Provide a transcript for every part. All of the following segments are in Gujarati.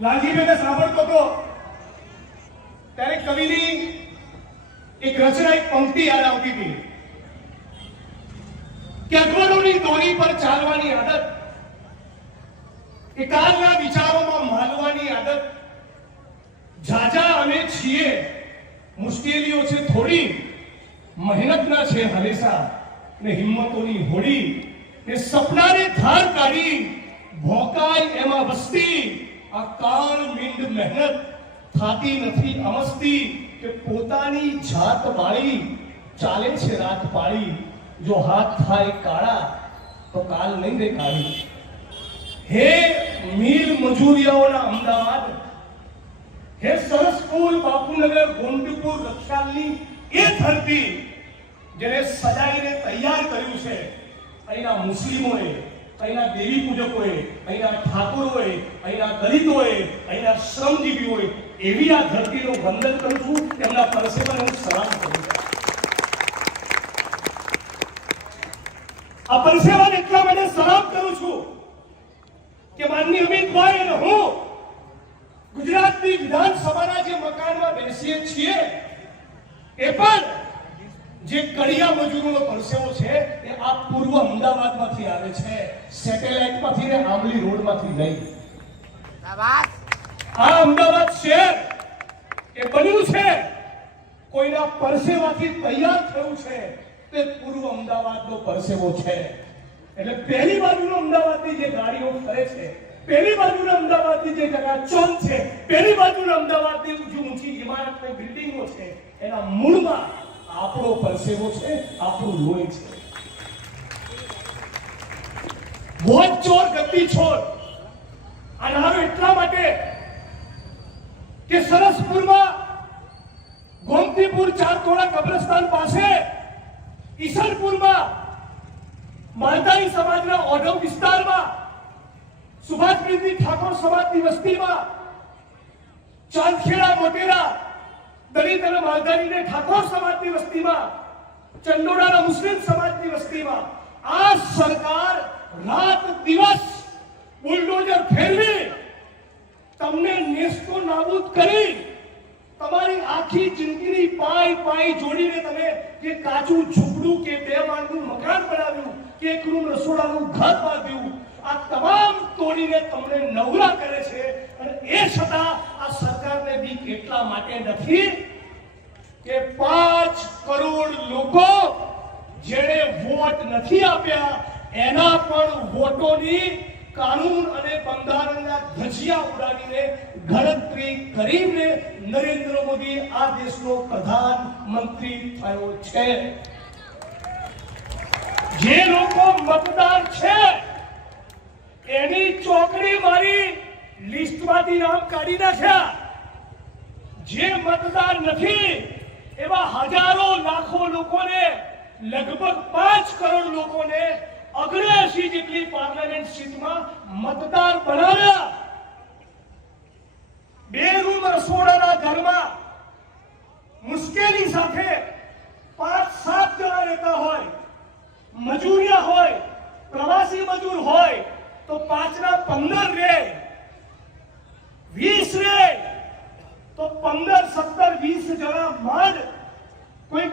લાલજીભાઈને સાંભળતો હતો ત્યારે કવિની એક રચના, એક પંક્તિ યાદ આવતી હતી. કે અકબરોની દોરી પર ચાલવાની આદત એકાદના વિચારોમાં માલવાની આદત. જાજા અમે છીએ, મુશ્કેલીઓ છે થોડી, મહેનતના છે હરેસા ને હિંમતોની હોડી, ને સપનાને ધાર કાઢી, ભોકાય એમાં વસ્તી. આ કાળ મીંડ મહેનત થતી નથી, અમસ્તી કે પોતાની જાત વાળી ચાલે છે રાત પાળી. જો હાથ થાય કાળા, તો કાલ નહીં રે કાળી. હે મિલ મજૂરિયાઓના અમદાવાદ, હે સરસપુર બાપુનગર, ગોંડપુર રક્ષાલની એ ધરતી જેને સજાઈને તૈયાર કર્યું છે અહીંના મુસ્લિમોએ. અહીંના દેવી પૂજકોએ અહીંના ઠાકોરોએ અહીંના દલિતોએ અહીંના શ્રમજીવીઓએ એવી આ ધરતીનું વંદન કરું છું એમના પરસેવાને હું સલામ કરું છું. આ પરસેવાને એટલા માટે સલામ કરું છું કે માનની અમિતભાઈ અને હું ગુજરાતની વિધાનસભાના જે મકાનમાં બેસીએ છીએ, એ પણ જે કડિયા મજૂરોનો પરસેવો છે એ આ પૂર્વ અમદાવાદમાંથી આવે છે. સેટેલાઇટમાંથી ને આંબલી રોડમાંથી નહીં આ અમદાવાદ શહેર એ બન્યું છે. કોઈના પરસેવાથી તૈયાર થયું છે તે પૂર્વ અમદાવાદનો પરસેવો છે. એટલે પહેલી બાજુનો અમદાવાદની જે ગાડીઓ ફરે છે પહેલી બાજુના અમદાવાદની જે ચકાચોંધ છે પહેલી બાજુના અમદાવાદની ઊંચી ઊંચી ઇમારતની બિલ્ડિંગો છે એના મૂળમાં આપણો પરસેવો છે, આપણું લોહી છે. મોજ ચોર ગતિ છોડ. આ નારો એટલા માટે કે સરસપુરમાં ગોમતીપુર ચારતોડા કબ્રસ્તાન પાસે ઈસનપુરમાં માલધારી સમાજના ઓઢવ વિસ્તારમાં સુભાષ ઠાકોર સમાજની વસ્તીમાં ચાંદખેડા મોટેરા દલિત અને માલધારીને ઠાકોર સમાજની વસ્તીમાં, ચંડોળાના મુસ્લિમ સમાજની વસ્તીમાં આ સરકાર રાત દિવસ બુલડોઝર ફેરવી તમને નેસ્તો નાબૂદ કરી તમારી આખી જિંદગીની પાય પાય જોડીને તમે જે કાચું ઝૂંપડું કે બે માળનું મકાન બનાવ્યું, કે એક રૂમ રસોડાનું ઘર બાંધ્યું, આ તમામ તોડીને તમને નવરા કરે છે. અને એ છતાં સરકારને બીક એટલા માટે નથી કે પાંચ કરોડ લોકો જેણે વોટ નથી આપ્યા, એના પણ વોટોની કાનૂન અને બંધારણના ધજિયા ઉડાવીને ગણતરી કરીને નરેન્દ્ર મોદી આ દેશનો પ્રધાનમંત્રી થયો છે. જે લોકો મતદાર છે, એની ચોકડી મારી લિસ્ટમાંથી નામ કાઢી નાખ્યા. જે મતદાર નથી, એવા હજારો લાખો લોકોને, લગભગ પાંચ કરોડ લોકોને અગ્રસી જેટલી પાર્લામેન્ટ સીટમાં મતદાર બનાવ્યા બે રૂમ રસોડાના ઘરમાં મુશ્કેલી સાથે પાંચ સાત જણા રહેતા હોય મજૂરિયા હોય પ્રવાસી મજૂર હોય તો પાંચના પંદર રે વીસ રે તો પંદર સત્તર વીસ જણા માંડ કોઈ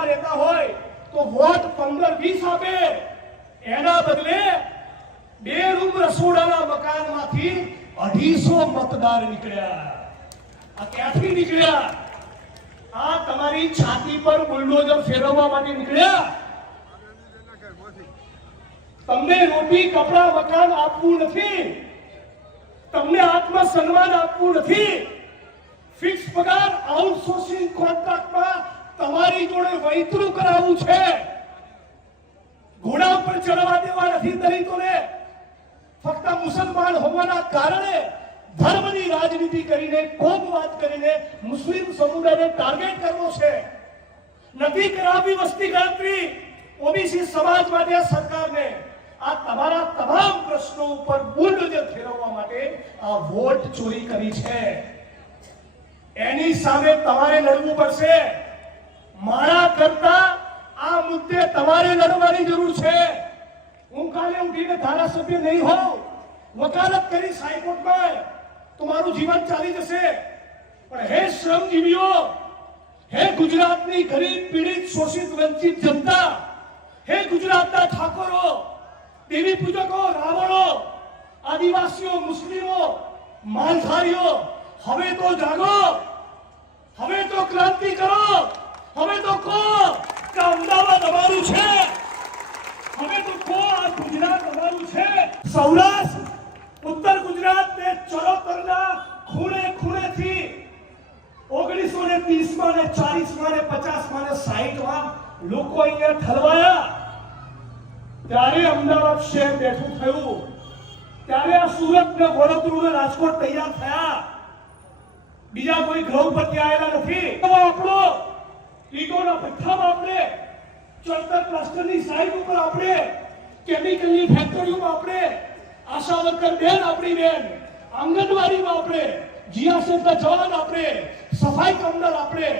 ખોલીમાં રહેતા હોય તો વોટ પંદર વીસ આપે. એના બદલે બે રૂમ રસોડાના મકાનમાંથી અઢીસો મતદાર નીકળ્યા. આ ક્યાંથી નીકળ્યા? આ તમારી છાતી પર બુલડોઝર ફેરવવા માટે નીકળ્યા? તમને રોટી, કપડા, મકાન આપવું નથી. તમને આત્મસન્માન આપવું નથી. ફિક્સ પગાર આઉટસોર્સિંગ કોન્ટ્રાક્ટમાં તમારી જોડે વૈતરું કરાવવું છે. ઘોડા ઉપર ચડવા દેવા નથી દલિતોને. ફક્ત મુસલમાન હોવાના કારણે ધર્મની રાજનીતિ કરીને કોમવાદ કરીને મુસ્લિમ સમુદાયને ટાર્ગેટ કરવો છે. નથી કરાવી વસ્તી ગણતરી ઓબીસી સમાજ માટે સરકારને. આ તમારા તમામ પ્રશ્નો ઉપર બુલડોઝર ફેરવવા માટે આ વોટ ચોરી કરી છે. એની સામે તમારે લડવું પડશે. મારા કરતા આ મુદ્દે તમારે લડવાની જરૂર છે. હું કાલે ઉઠીને ધારાસભ્ય નહીં હોઉં. વકાલત કરી હાઈકોર્ટમાં તમારું જીવન ચાલી જશે. પણ હે શ્રમજીવીઓ, હે ગુજરાતની ગરીબ, પીડિત, શોષિત, વંચિત જનતા, હે ગુજરાતના ઠાકોરો, દેવી પૂજકો, રાવણો, આદિવાસીઓ, મુસ્લિમો, માલધારીઓ, હવે તો જાગો, હવે તો ક્રાંતિ કરો. હવે તો કહો કે અમદાવાદ અમારું છે. હવે તો કહો આ ગુજરાત અમારું છે? સૌરાષ્ટ્ર, ઉત્તર ગુજરાત ને ચરોતરના ખૂણે ખૂણે થી ઓગણીસો ને ત્રીસમાં ને ચાલીસમાં ને પચાસમાં ને સાહીઠમાં લોકો અહીંયા ઠલવાયા. ત્યારે અમદાવાદ શહેર બેઠું થયું. ત્યારે આ સુરત ને વડોદરું ને રાજકોટ તૈયાર થયા. બીજા કોઈ ગ્રહ પરથી આવેલા નથી. આપણો ઈટોના ભઠ્ઠામાં આપણે ચડતર પ્લાસ્ટરની સાઈડ ઉપર આપણે કેમિકલની ફેક્ટરીઓમાં આપણે આશા વર્કર બેન, આપણી બેન, આંગણવાડીમાં આપણે જીઆરસીએફના જવાન આપણે, સફાઈ કામદાર આપણે,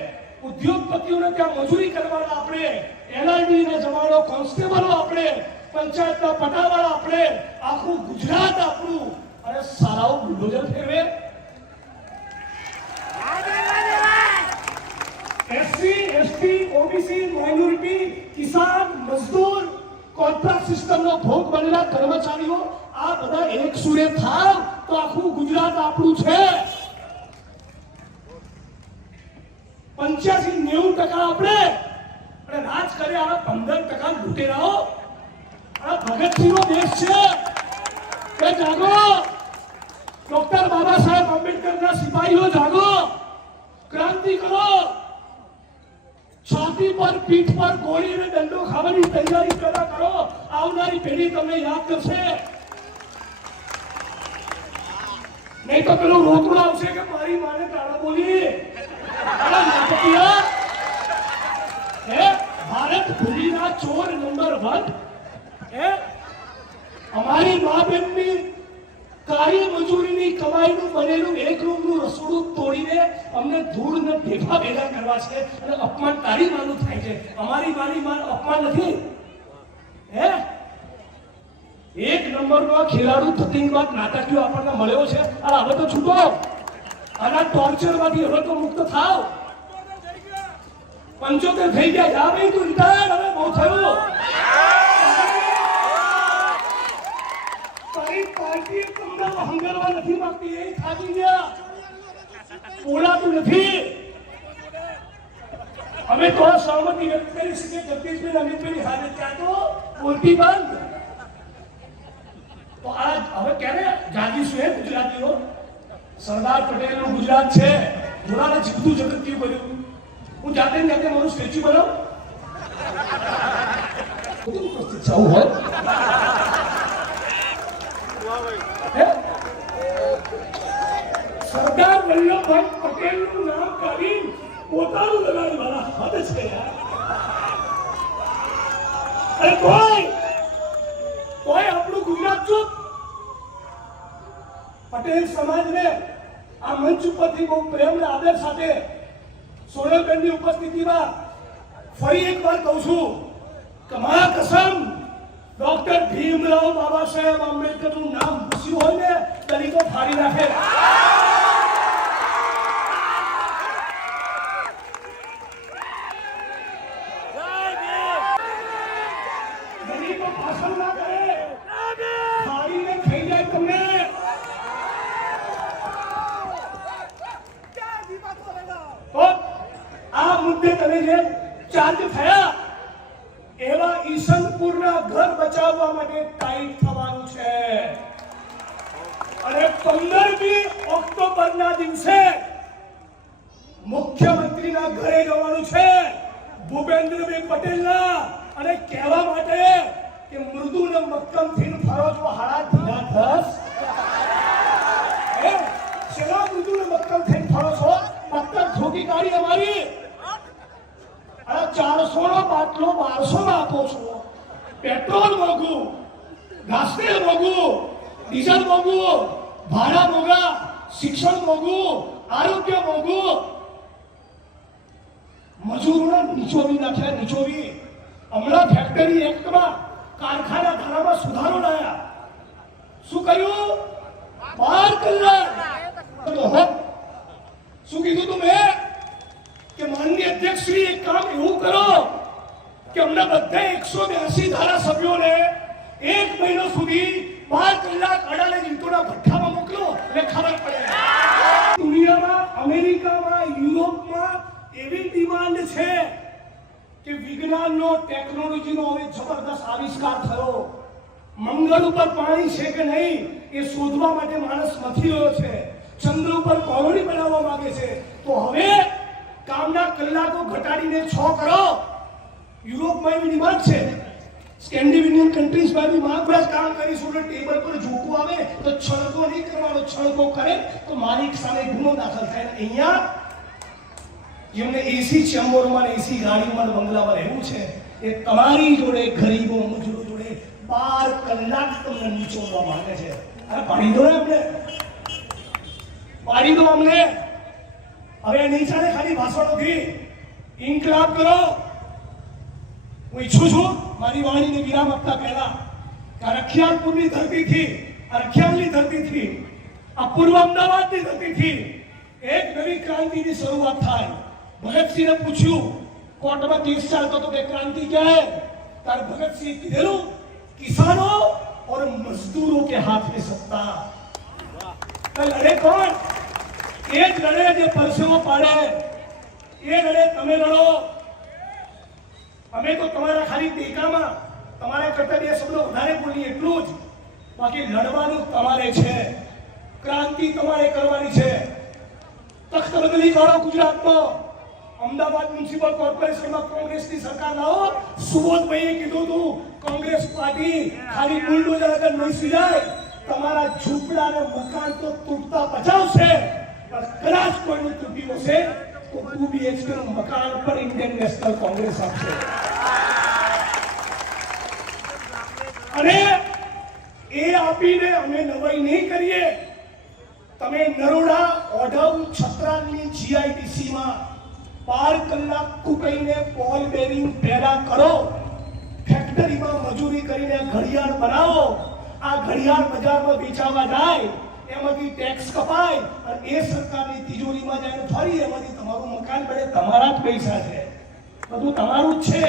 ઉદ્યોગપતિઓને ત્યાં મજૂરી કરવાના આપણે એલઆરડીના જવાનો કોન્સ્ટેબલો આપણે, પંચાયતના પટાવાળા આપણે, આખું ગુજરાત આપણું. અને સારાઓ બુલડોઝર ફેરવે. એસસી એસટી ઓબીસી માઇનોરિટી કિસાન મજદૂર કોન્ટ્રાક્ટ સિસ્ટમનો ભોગ બનેલા કર્મચારીઓ, આ બધા એક સુરે થાવ તો આખું ગુજરાત આપણું છે. પંચ્યાસી નેવું ટકા આપણે. અને રાજ કરે આ પંદર ટકા લૂંટેરાઓ. આ ભગતસિંહનો દેશ છે. જાગો. ડોક્ટર બાબા સાહેબ આંબેડકરના સિપાહીઓ જાગો. ક્રાંતિ કરો. છાતી પર, પીઠ પર ગોળી અને દંડો ખાવાની તૈયારી પેદા કરો. આવનારી પેઢી તમને યાદ કરશે. નહીં તો પેલું રોતડું આવશે કે મારી માને તાળા બોલી. હે, ભારત ભૂમિના ચોર નંબર વન. હે, અમારી મા બેનની કાળી મજૂરીની કમાઈનું, બનેલું એક રૂમનું રસોડું તોડીને અમને ધૂળ ને ભેગા ભેગા કરવા છે અને અપમાન તારી માનું થાય છે. અમારી માની માન અપમાન નથી. હે? એક નંબરનો ખેલાડી ધતિંગબાદ નાટકીયો આપણને મળ્યો છે. આ હવે તો છૂટો. આના ટોર્ચરમાંથી હવે તો મુક્ત થાવ. પંચોતેર થઈ ગયા. જા ભાઈ, તું રિટાયર હવે બહુ થયું. તારી પાર્ટી તમને હંગરવા નથી માંગતી, એ થાકી ગયા. બોલાતું નથી. અમે તો સહમતિ વ્યક્ત કરી શકીએ જગદીશભાઈ અમિતભાઈ હાજર ત્યાં તો બોલતી બંધ. તો આ હવે ક્યારે ગાજીશું એ ગુજરાતીઓ? સરદાર પટેલનું ગુજરાત છે. જોડાને જીવતું જગત કર્યું હું જાતે ને જાતે મારું સ્ટેચ્યુ બનાવું? ઉપસ્થિત છે હોય? સરદાર વલ્લભભાઈ પટેલનું નામ કાઢી પોતાનું લગાડી મારા હાથ છે અરે કોઈ કોઈ આપણું ગુજરાત ચૂપ? પટેલ સમાજને આ મંચ ઉપરથી બહુ પ્રેમ અને આદર સાથે સોનલબેનની ઉપસ્થિતિમાં ફરી એકવાર કહું છું કે મારા કસમ ડોક્ટર ભીમરાવ બાબા સાહેબ આંબેડકરનું નામ પૂછ્યું હોય ને, દલિતો ફાડી નાખે. ખાઈ જાય તમને. આ મુદ્દે તમે જે ચાર્જ થયા, એવા ઈશનપુરના ઘર બચાવવા માટે ટાઈટ થવાનું છે. અને પંદરમી ઓક્ટોબરના દિવસે મુખ્યમંત્રીના ઘરે જવાનું છે. ભૂપેન્દ્રભાઈ પટેલના. અને કહેવા માટે કે મૃદુ ને મક્કમ હમણાં ફેક્ટરી એક્ટમાં કારખાના ધારામાં સુધારો લાયા. શું કહ્યું? બાર કલાક. શું કીધું તું મેં? કે માનનીય અધ્યક્ષ શ્રી એક કામ એવું કરો કે અમને બધા એકસો બ્યાસી ધારાસભ્યોને એક મહિનો સુધી બાર કલાક અડાને રીતોના ભઠ્ઠામાં મોકલો એટલે ખબર પડે. દુનિયામાં, અમેરિકામાં, યુરોપમાં એવી ડિમાન્ડ છે ટેકનોલોજીનો હવે જબરદસ્ત આવિષ્કાર થયો. મંગળ ઉપર પાણી છે કે નહીં એ શોધવા માટે માણસ નથી રહ્યો છે. ચંદ્ર ઉપર કોલોની બનાવવા માંગે છે. તો હવે કામના કલાકો ઘટાડીને છ કરો. યુરોપમાં એવી ડિમાન્ડ છે. સ્કેન્ડિનેવિયન કન્ટ્રીઝમાં બી આપણે કામ કરીશું એટલે ટેબલ પર ઝૂકવું આવે તો છળકો નહીં કરવાનો. છળકો કરે તો માલિક સામે ગુનો દાખલ થાય. અહીંયા જેમને એસી ચેમ્બરમાં ને એસી ગાડીમાં બંગલામાં રહેવું છે. એ તમારી જોડે, ગરીબો, મજૂરો જોડે બાર કલાક તમને નીચોડવા માંગે છે. અરે પાડી દો અમને. પાડી દો અમને. હવે નહીં ચાલે ખાલી ભાષણોથી ઇન્કલાબ કરો. હું ઈચ્છું છું મારી વાણીને વિરામ આપતા પહેલા આ રખિયાલપુરની ધરતીથી, આ રખિયાલની ધરતીથી, આ પૂર્વ અમદાવાદની ધરતીથી એક નવી ક્રાંતિની શરૂઆત થાય. ભગતસિંહને પૂછ્યું કોર્ટમાં કેસ ચાલતો હતો કે ક્રાંતિ ક્યાં હે તાર ભગતસિંહ કીધેલું કિસાનો और मजदूरों के हाथ में सत्ता તો લડે કોણ એ જ લડે જે પરસેવો પાડે એ લડે તમે લડો અમે તો તમારા ખાલી ટેકામાં તમારા કરતા બે શબ્દો વધારે બોલીએ એટલું જ બાકી લડવાનું તમારે છે ક્રાંતિ તમારે કરવાની છે તખ્ત બદલી કરો ગુજરાતમાં અમદાવાદ મ્યુનિસિપલ કોર્પોરેશનમાં કોંગ્રેસની સરકાર લાવો. સુબોધભાઈએ કીધું હતું, કોંગ્રેસ પાર્ટી ખાલી બુલડોઝર આગળ નહીં સુજાય. તમારા ઝૂંપડા અને મકાન તો તૂટતા બચાવશે. પણ કદાચ કોઈનું તૂટી હશે તો ટુ બીએચકે મકાન પર ઇન્ડિયન નેશનલ કોંગ્રેસ આપશે. અને એ આપીને અમે નવાઈ નહીં કરીએ. તમે નરોડા, ઓઢવ છત્રાલની જીઆઈડીસી માં બાર કલાક કૂટાઈને બોલ બેરિંગ પેદા કરો. ફેક્ટરીમાં મજૂરી કરીને ઘડિયાળ બનાવો. આ ઘડિયાળ બજારમાં વેચાવા જાય, એમાંથી ટેક્સ કપાય અને એ સરકારની તિજોરીમાં જાય ફરી એમાંથી તમારું મકાન બને, તમારા જ પૈસા છે. બધું તમારું જ છે.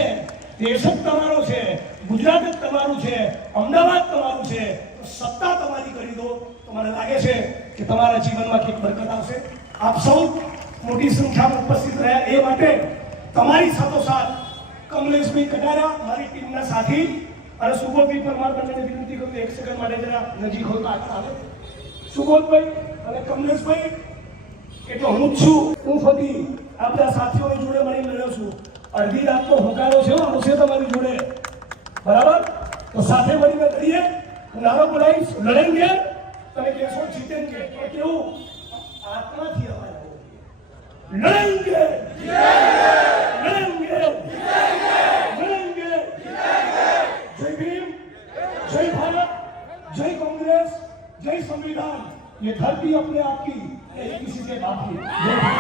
દેશ જ તમારો છે, ગુજરાત જ તમારું છે, અમદાવાદ તમારું છે. તો સત્તા તમારી કરી દો. તો મને લાગે છે કે તમારા જીવનમાં કંઈક બરકત આવશે. આપ સૌ મોટી સંખ્યામાં ઉપસ્થિત રહ્યા. એ માટે તમારી સાથોસાથ કમલેશભાઈ કટારા મારી ટીમના સાથી અને સુબોધભાઈ પરમાર બંનેને વિનંતી કરું એક સેકન્ડ માટે જરા નજીક હોય તો આવે. સુબોધભાઈ અને કમલેશભાઈ, એટલે હું છું. હું ફરી આપણા સાથીઓની જોડે મળીને લડ્યો છું. અડધી રાત તો હોકારો છે આવશે તમારી જોડે. બરાબર? તો સાથે મળીને કરીએ. નારો બોલાવીશ લડેંગે. તમે કહેશો જીતેંગે. પણ કેવું? આત્માથી लड़ेंगे लड़ेंगे लड़ेंगे जय भीम जय भारत जय कांग्रेस जय संविधान ये धरती अपने आप की किसी के बाप की